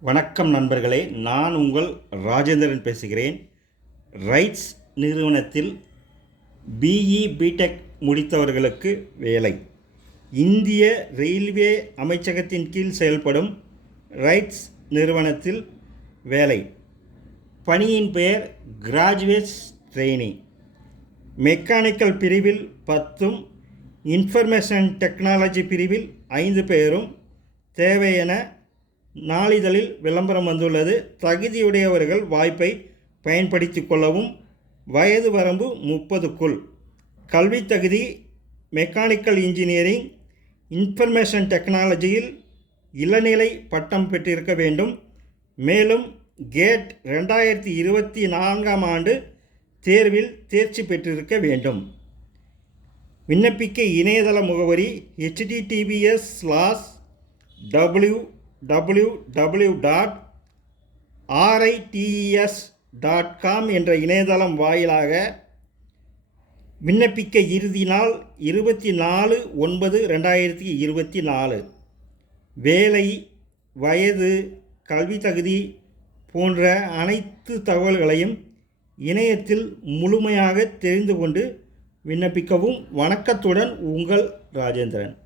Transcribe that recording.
வணக்கம் நண்பர்களே நான் உங்கள் ராஜேந்திரன் பேசுகிறேன். ரைட்ஸ் நிறுவனத்தில் பிஇ பிடெக் முடித்தவர்களுக்கு வேலை. இந்திய ரயில்வே அமைச்சகத்தின் கீழ் செயல்படும் ரைட்ஸ் நிறுவனத்தில் வேலை. பணியின் பெயர் கிராஜுவேட்ஸ் ட்ரெயினி மெக்கானிக்கல் பிரிவில் பத்தும் இன்ஃபர்மேஷன் டெக்னாலஜி பிரிவில் ஐந்து பேரும் தேவை என நாளிதழில் விளம்பரம் வந்துள்ளது. தகுதியுடையவர்கள் வாய்ப்பை பயன்படுத்தி கொள்ளவும் வயது வரம்பு முப்பதுக்குள் கல்வி தகுதி மெக்கானிக்கல் இன்ஜினியரிங் இன்ஃபர்மேஷன் டெக்னாலஜியில் இளநிலை பட்டம் பெற்றிருக்க வேண்டும். மேலும் கேட் ரெண்டாயிரத்தி இருபத்தி நான்காம் ஆண்டு தேர்வில் தேர்ச்சி பெற்றிருக்க வேண்டும். விண்ணப்பிக்க இணையதள முகவரி HTTPS slash W W W dot RITES dot com என்ற இணையதளம் வாயிலாக விண்ணப்பிக்க இறுதி நாள் இருபத்தி நாலு ஒன்பது ரெண்டாயிரத்தி இருபத்தி நாலு. வேலை வயது கல்வி தகுதி போன்ற அனைத்து தகவல்களையும் இணையத்தில் முழுமையாக தெரிந்து கொண்டு விண்ணப்பிக்கவும் வணக்கத்துடன் உங்கள் ராஜேந்திரன்.